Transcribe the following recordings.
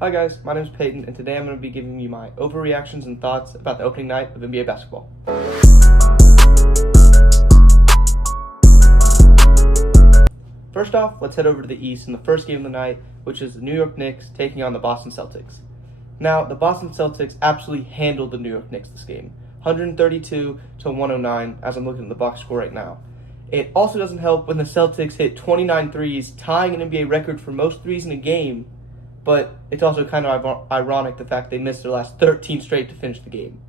Hi guys, my name is Peyton, and today I'm going to be giving you my overreactions and thoughts about the opening night of NBA basketball. First off, let's head over to the East in the first game of the night, which is the New York Knicks taking on the Boston Celtics. Now, the Boston Celtics absolutely handled the New York Knicks this game, 132-109, as I'm looking at the box score right now. It also doesn't help when the Celtics hit 29 threes, tying an NBA record for most threes in a game, but it's also kind of ironic the fact they missed their last 13 straight to finish the game.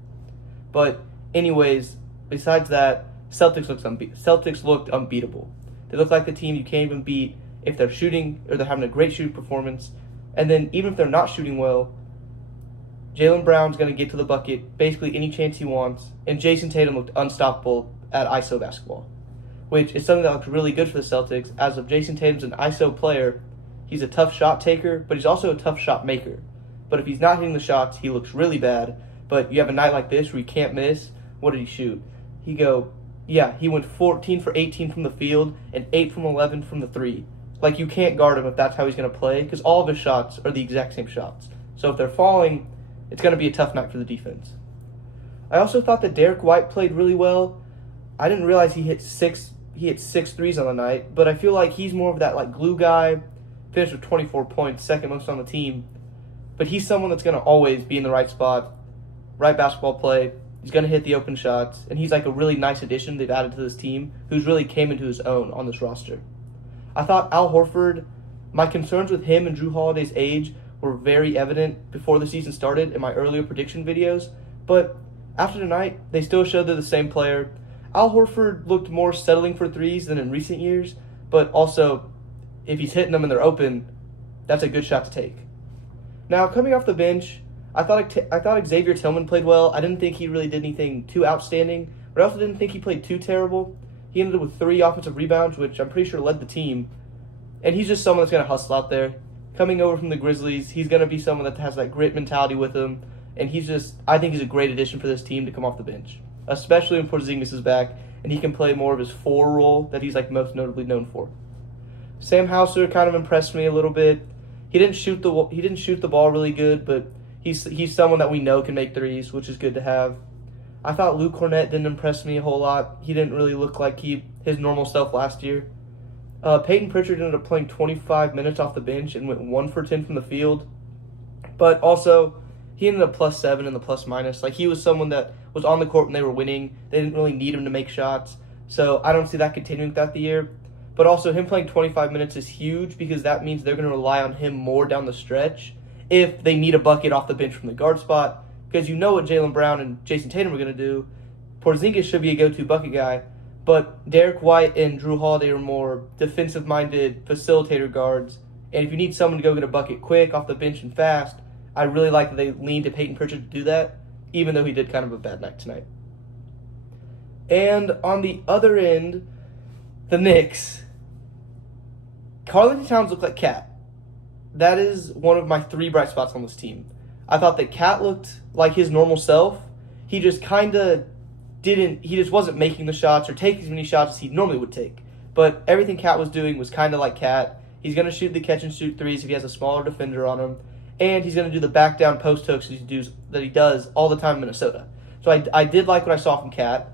But anyways, besides that, Celtics looked unbeatable. They look like the team you can't even beat if they're shooting or they're having a great shooting performance. And then even if they're not shooting well, Jaylen Brown's going to get to the bucket basically any chance he wants. And Jason Tatum looked unstoppable at ISO basketball, which is something that looks really good for the Celtics. As if Jason Tatum's an ISO player, he's a tough shot taker, but he's also a tough shot maker. But if he's not hitting the shots, he looks really bad. But you have a night like this where you can't miss. What did he shoot? He went 14 for 18 from the field and 8 from 11 from the three. Like, you can't guard him if that's how he's going to play, because all of his shots are the exact same shots. So if they're falling, it's going to be a tough night for the defense. I also thought that Derek White played really well. I didn't realize he hit six threes on the night, but I feel like he's more of that like glue guy. Finished with 24 points, second most on the team. But he's someone that's going to always be in the right spot, right basketball play. He's going to hit the open shots, and he's like a really nice addition they've added to this team who's really came into his own on this roster. I thought Al Horford, my concerns with him and Drew Holiday's age were very evident before the season started in my earlier prediction videos, but after tonight, they still showed they're the same player. Al Horford looked more settling for threes than in recent years, but also, if he's hitting them and they're open, that's a good shot to take. Now, coming off the bench, I thought Xavier Tillman played well. I didn't think he really did anything too outstanding, but I also didn't think he played too terrible. He ended up with 3 offensive rebounds, which I'm pretty sure led the team. And he's just someone that's going to hustle out there. Coming over from the Grizzlies, he's going to be someone that has that grit mentality with him. And I think he's a great addition for this team to come off the bench, especially when Porzingis is back and he can play more of his 4 role that he's like most notably known for. Sam Hauser kind of impressed me a little bit. He didn't shoot the ball really good, but he's someone that we know can make threes, which is good to have. I thought Luke Cornett didn't impress me a whole lot. He didn't really look like his normal self last year. Peyton Pritchard ended up playing 25 minutes off the bench and went 1 for 10 from the field. But also, he ended up +7 in the plus-minus. Like, he was someone that was on the court when they were winning. They didn't really need him to make shots. So I don't see that continuing throughout the year. But also, him playing 25 minutes is huge because that means they're going to rely on him more down the stretch if they need a bucket off the bench from the guard spot. Because you know what Jaylen Brown and Jason Tatum are going to do. Porzingis should be a go-to bucket guy. But Derek White and Drew Holiday are more defensive-minded facilitator guards. And if you need someone to go get a bucket quick off the bench and fast, I really like that they leaned to Peyton Pritchard to do that, even though he did kind of a bad night tonight. And on the other end, the Knicks, Karl-Anthony Towns looked like Cat. That is one of my 3 bright spots on this team. I thought that Cat looked like his normal self. He just wasn't making the shots or taking as many shots as he normally would take. But everything Cat was doing was kind of like Cat. He's going to shoot the catch-and-shoot threes if he has a smaller defender on him. And he's going to do the back-down post hooks that he does all the time in Minnesota. So I did like what I saw from Cat.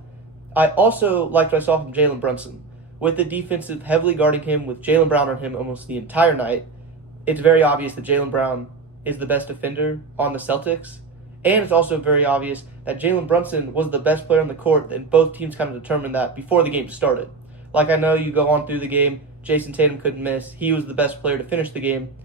I also liked what I saw from Jalen Brunson. With the defensive heavily guarding him, with Jaylen Brown on him almost the entire night, it's very obvious that Jaylen Brown is the best defender on the Celtics. And it's also very obvious that Jalen Brunson was the best player on the court, and both teams kind of determined that before the game started. Like, I know you go on through the game, Jason Tatum couldn't miss. He was the best player to finish the game.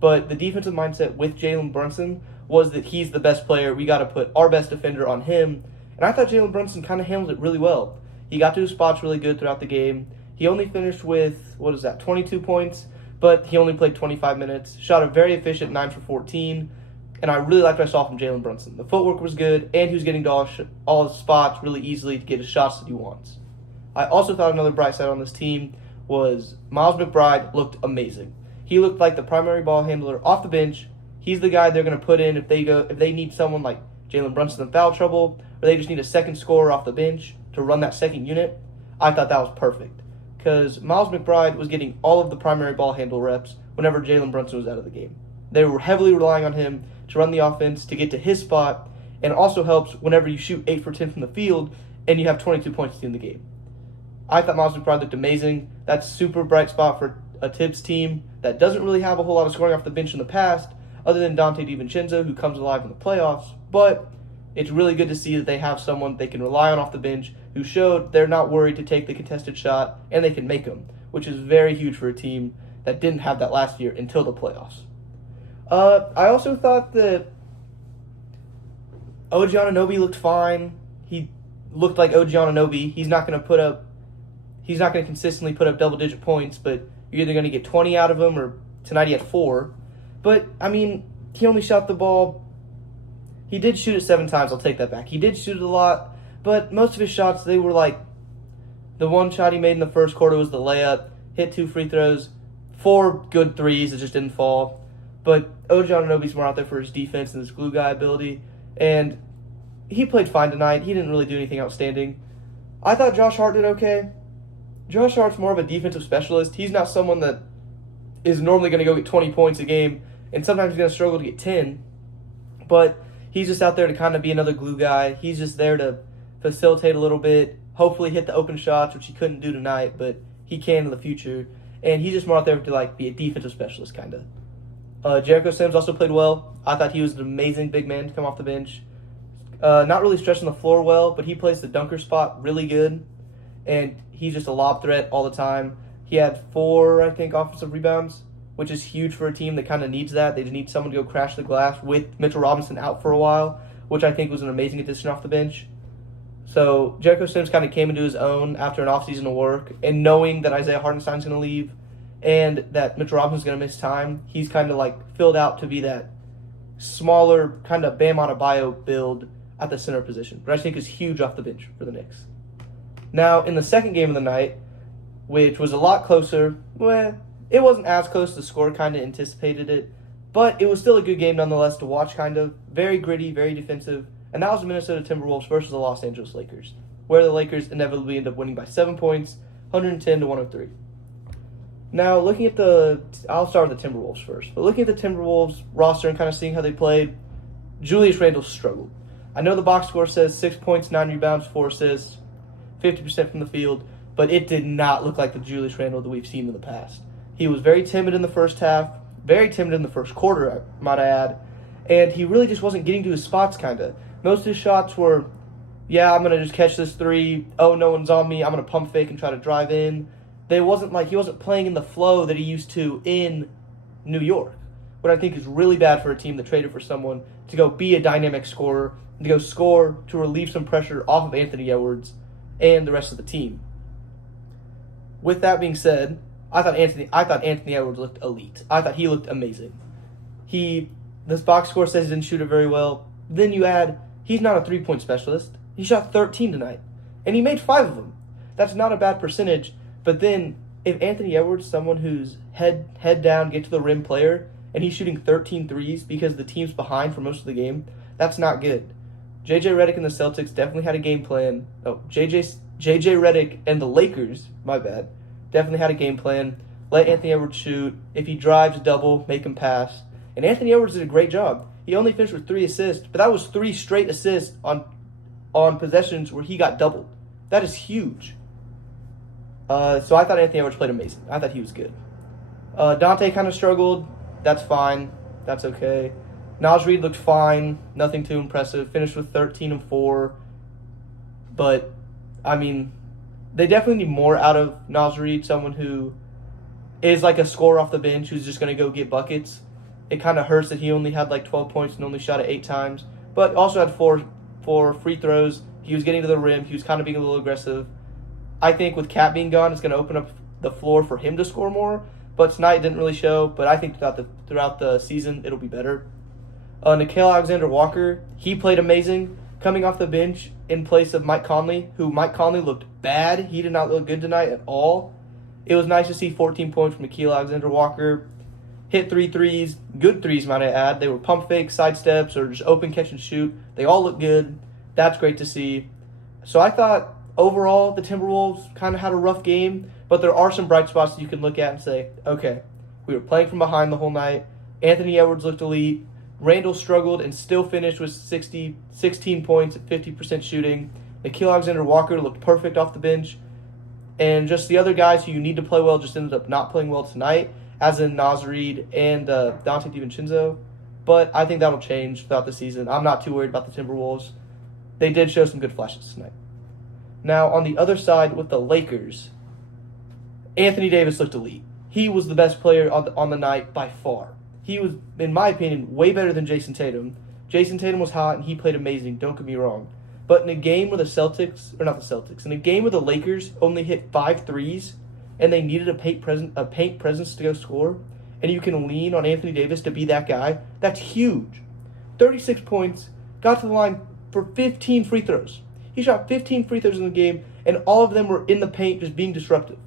But the defensive mindset with Jalen Brunson was that he's the best player. We got to put our best defender on him. And I thought Jalen Brunson kind of handled it really well. He got to his spots really good throughout the game. He only finished with, 22 points, but he only played 25 minutes. Shot a very efficient 9 for 14. And I really liked what I saw from Jalen Brunson. The footwork was good, and he was getting to all his spots really easily to get his shots that he wants. I also thought another bright side on this team was Miles McBride looked amazing. He looked like the primary ball handler off the bench. He's the guy they're going to put in if they need someone like Jalen Brunson in foul trouble, or they just need a second scorer off the bench to run that second unit. I thought that was perfect because Miles McBride was getting all of the primary ball handle reps whenever Jalen Brunson was out of the game. They were heavily relying on him to run the offense, to get to his spot, and it also helps whenever you shoot 8 for 10 from the field and you have 22 points in the game. I thought Miles McBride looked amazing. That's a super bright spot for a Tibbs team that doesn't really have a whole lot of scoring off the bench in the past, other than Dante DiVincenzo, who comes alive in the playoffs. But it's really good to see that they have someone they can rely on off the bench who showed they're not worried to take the contested shot and they can make them, which is very huge for a team that didn't have that last year until the playoffs. I also thought that OG Anunoby looked fine. He looked like OG Anunoby. He's not going to consistently put up double-digit points, but you're either going to get 20 out of him, or tonight he had 4. But, I mean, he only shot the ball. He did shoot it 7 times. I'll take that back. He did shoot it a lot, but most of his shots, they were like, the one shot he made in the first quarter was the layup, hit 2 free throws, 4 good threes that just didn't fall. But OG Anunoby's more out there for his defense and his glue guy ability, and he played fine tonight. He didn't really do anything outstanding. I thought Josh Hart did okay. Josh Hart's more of a defensive specialist. He's not someone that is normally going to go get 20 points a game, and sometimes he's going to struggle to get 10. But he's just out there to kind of be another glue guy. He's just there to facilitate a little bit, hopefully hit the open shots, which he couldn't do tonight, but he can in the future. And he's just more out there to like be a defensive specialist, kind of. Jericho Sims also played well. I thought he was an amazing big man to come off the bench. Not really stretching the floor well, but he plays the dunker spot really good. And he's just a lob threat all the time. He had 4, I think, offensive rebounds, which is huge for a team that kind of needs that. They just need someone to go crash the glass with Mitchell Robinson out for a while, which I think was an amazing addition off the bench. So Jericho Sims kind of came into his own after an offseason of work, and knowing that Isaiah Hartenstein's going to leave and that Mitchell Robinson's going to miss time, he's kind of like filled out to be that smaller kind of Bam Adebayo build at the center position, but I think is huge off the bench for the Knicks. Now, in the second game of the night, which was a lot closer, it wasn't as close. The score kind of anticipated it, but it was still a good game nonetheless to watch, kind of. Very gritty, very defensive, and that was the Minnesota Timberwolves versus the Los Angeles Lakers, where the Lakers inevitably ended up winning by 7 points, 110-103. Now, I'll start with the Timberwolves first, but looking at the Timberwolves roster and kind of seeing how they played, Julius Randle struggled. I know the box score says 6 points, 9 rebounds, 4 assists, 50% from the field, but it did not look like the Julius Randle that we've seen in the past. He was very timid in the first half, very timid in the first quarter, I might add, and he really just wasn't getting to his spots, kind of. Most of his shots were, I'm going to just catch this 3, no one's on me, I'm going to pump fake and try to drive in. He wasn't playing in the flow that he used to in New York, what I think is really bad for a team that traded for someone to go be a dynamic scorer, and to go score to relieve some pressure off of Anthony Edwards and the rest of the team. With that being said, I thought Anthony Edwards looked elite. I thought he looked amazing. This box score says he didn't shoot it very well. Then you add, he's not a 3-point specialist. He shot 13 tonight, and he made 5 of them. That's not a bad percentage, but then if Anthony Edwards, someone who's head down, get to the rim player, and he's shooting 13 threes because the team's behind for most of the game, that's not good. J.J. Redick and the Celtics definitely had a game plan. J.J. Redick and the Lakers, definitely had a game plan. Let Anthony Edwards shoot. If he drives, double, make him pass. And Anthony Edwards did a great job. He only finished with 3 assists, but that was 3 straight assists on possessions where he got doubled. That is huge. So I thought Anthony Edwards played amazing. I thought he was good. Dante kind of struggled. That's fine. That's okay. Naz Reid looked fine. Nothing too impressive. Finished with 13 and 4. But, they definitely need more out of Naz Reid, someone who is like a scorer off the bench who's just going to go get buckets. It kind of hurts that he only had 12 points and only shot it 8 times. But also had 4 free throws. He was getting to the rim. He was kind of being a little aggressive. I think with Cat being gone, it's going to open up the floor for him to score more. But tonight it didn't really show. But I think throughout the season, it'll be better. Nickeil Alexander-Walker, he played amazing, coming off the bench in place of Mike Conley, who Mike Conley looked bad. He did not look good tonight at all. It was nice to see 14 points from Nickeil Alexander-Walker. Hit 3 threes, good threes, might I add. They were pump fakes, side steps, or just open catch and shoot. They all look good. That's great to see. So I thought, overall, the Timberwolves kind of had a rough game, but there are some bright spots that you can look at and say, okay, we were playing from behind the whole night. Anthony Edwards looked elite. Randall struggled and still finished with 16 points at 50% shooting. Nickeil Alexander-Walker looked perfect off the bench. And just the other guys who you need to play well just ended up not playing well tonight, as in Naz Reid and Dante DiVincenzo. But I think that'll change throughout the season. I'm not too worried about the Timberwolves. They did show some good flashes tonight. Now, on the other side with the Lakers, Anthony Davis looked elite. He was the best player on the night by far. He was, in my opinion, way better than Jason Tatum. Jason Tatum was hot and he played amazing, don't get me wrong. But in a game where in a game where the Lakers only hit 5 threes and they needed a paint presence to go score, and you can lean on Anthony Davis to be that guy, that's huge. 36 points, got to the line for 15 free throws. He shot 15 free throws in the game, and all of them were in the paint just being disruptive.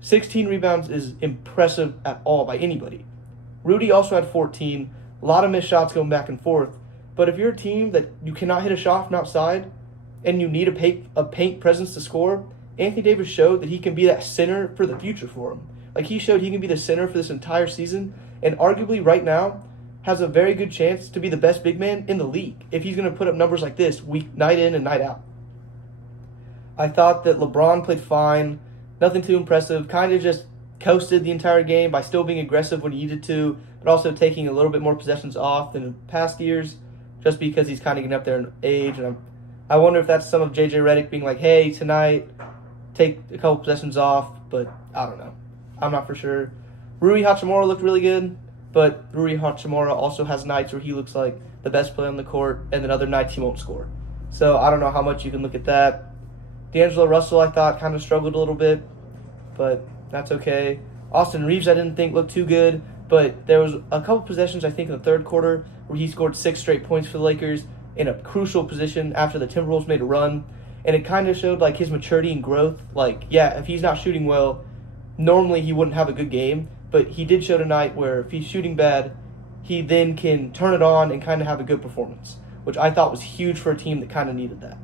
16 rebounds is impressive at all by anybody. Rudy also had 14, a lot of missed shots going back and forth. But if you're a team that you cannot hit a shot from outside and you need a paint presence to score, Anthony Davis showed that he can be that center for the future for him. Like, he showed he can be the center for this entire season, and arguably right now has a very good chance to be the best big man in the league if he's going to put up numbers like this night in and night out. I thought that LeBron played fine, nothing too impressive, kind of just coasted the entire game by still being aggressive when he needed to, but also taking a little bit more possessions off than in past years, just because he's kind of getting up there in age. And I wonder if that's some of J.J. Redick being like, hey, tonight, take a couple possessions off, but I don't know. I'm not for sure. Rui Hachimura looked really good, but Rui Hachimura also has nights where he looks like the best player on the court, and then other nights he won't score. So I don't know how much you can look at that. D'Angelo Russell, I thought, kind of struggled a little bit, but that's okay. Austin Reeves, I didn't think looked too good, but there was a couple possessions, I think, in the third quarter where he scored 6 straight points for the Lakers in a crucial position after the Timberwolves made a run, and it kind of showed, like, his maturity and growth. Like, yeah, if he's not shooting well, normally he wouldn't have a good game, but he did show tonight where if he's shooting bad, he then can turn it on and kind of have a good performance, which I thought was huge for a team that kind of needed that.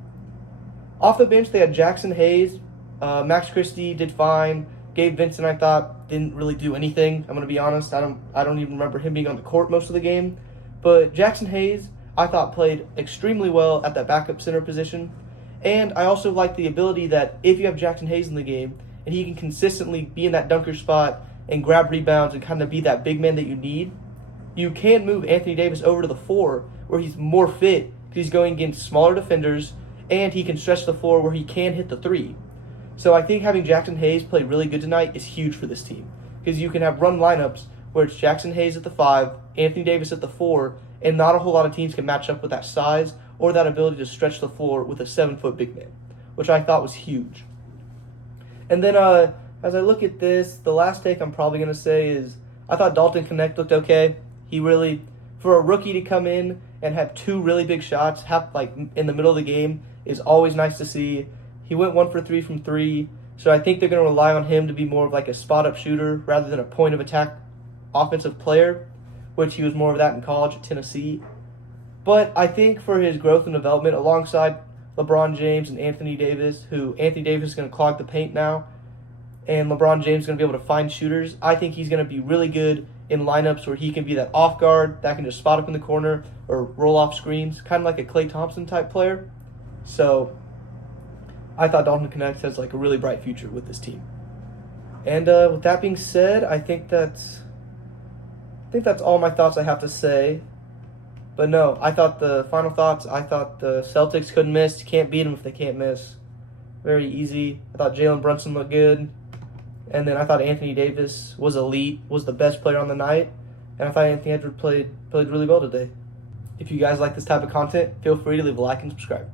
Off the bench, they had Jackson Hayes. Max Christie did fine. Gabe Vincent, I thought, didn't really do anything. I'm going to be honest. I don't even remember him being on the court most of the game. But Jackson Hayes, I thought, played extremely well at that backup center position. And I also like the ability that if you have Jackson Hayes in the game and he can consistently be in that dunker spot and grab rebounds and kind of be that big man that you need, you can move Anthony Davis over to the 4 where he's more fit because he's going against smaller defenders and he can stretch the floor where he can hit the 3. So I think having Jackson Hayes play really good tonight is huge for this team because you can have run lineups where it's Jackson Hayes at the 5, Anthony Davis at the 4, and not a whole lot of teams can match up with that size or that ability to stretch the floor with a 7-foot big man, which I thought was huge. And then as I look at this, the last take I'm probably going to say is I thought Dalton Knecht looked okay. He really, for a rookie to come in and have 2 really big shots, like in the middle of the game, is always nice to see. He went 1 for 3 from 3, so I think they're going to rely on him to be more of like a spot-up shooter rather than a point-of-attack offensive player, which he was more of that in college at Tennessee. But I think for his growth and development alongside LeBron James and Anthony Davis, who Anthony Davis is going to clog the paint now, and LeBron James is going to be able to find shooters, I think he's going to be really good in lineups where he can be that off guard that can just spot up in the corner or roll off screens, kind of like a Klay Thompson type player. So I thought Dalton Knecht has like a really bright future with this team. And with that being said, I think that's all my thoughts I have to say. But no, I thought the Celtics couldn't miss. You can't beat them if they can't miss. Very easy. I thought Jalen Brunson looked good. And then I thought Anthony Davis was elite, was the best player on the night. And I thought Anthony Edwards played really well today. If you guys like this type of content, feel free to leave a like and subscribe.